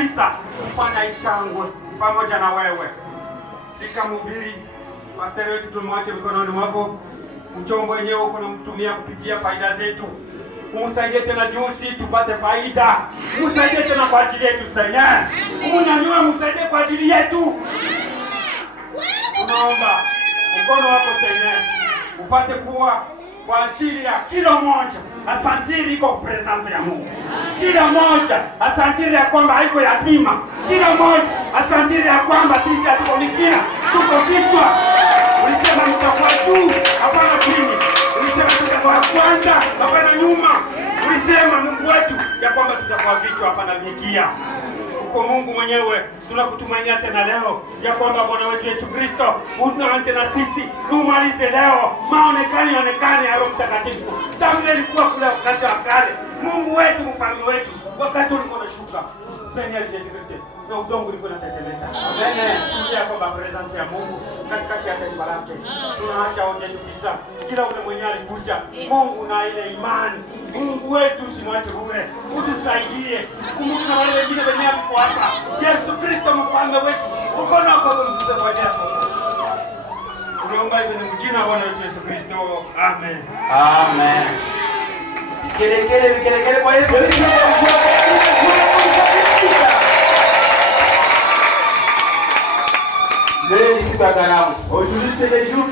kanisa kufanya ishangwe pamoja na wewe. Shika mhubiri, pastor wetu tumwache mikononi mwako. Mchombo wenyewe uko namtumia kupitia faida zetu. Umsaidie tena juzi tupate faida. Umsaidie tena kwa ajili yetu Seigneur. Unyanyue msaidie kwa ajili yetu. Tunaomba mkono wako Seigneur upate kuwa kwa ajili ya kila mmoja. Asantiri iko presence ya Mungu. Kila mmoja asantiri ya kwamba haiko yatima. Kila mmoja asantiri ya kwamba sisi hatuko mikina, tuko kichwa. Ulisema mtakuwa juu, hapana chini. Ulisema tutakuwa kwanza, hapana nyuma. Ulisema Mungu wetu ya kwamba tutakuwa vichwa, hapana mikia. Kwa Mungu mwenyewe tunakutumainia tena leo ya kwamba Bwana wetu Yesu Kristo unaanze na sisi, umalize leo maonekani ya Roho Mtakatifu. Samuel ilikuwa kule wakati wa kale. Mungu wetu, mfalme wetu, wakati ulikuwa unashuka Seigneur Jesucristo na udongo ulikuwa unatetemeka. Amen. Shuhudia kwamba presence ya Mungu katikati ya taifa lake. Tunaacha hoja kabisa. Kila ule mwenye alikuja, Mungu na ile imani. Mungu wetu usimwache bure. Utusaidie. Kumbuka na wale wengine wenye wako hapa. Yesu Kristo mfalme wetu. Uko na kwa kumsikia kwa jina. Tunaomba hivi ni jina la Bwana wetu Yesu Kristo. Amen. Amen. Kelele kwa Yesu. Leo ni siku ya karamu. Aujourd'hui c'est le jour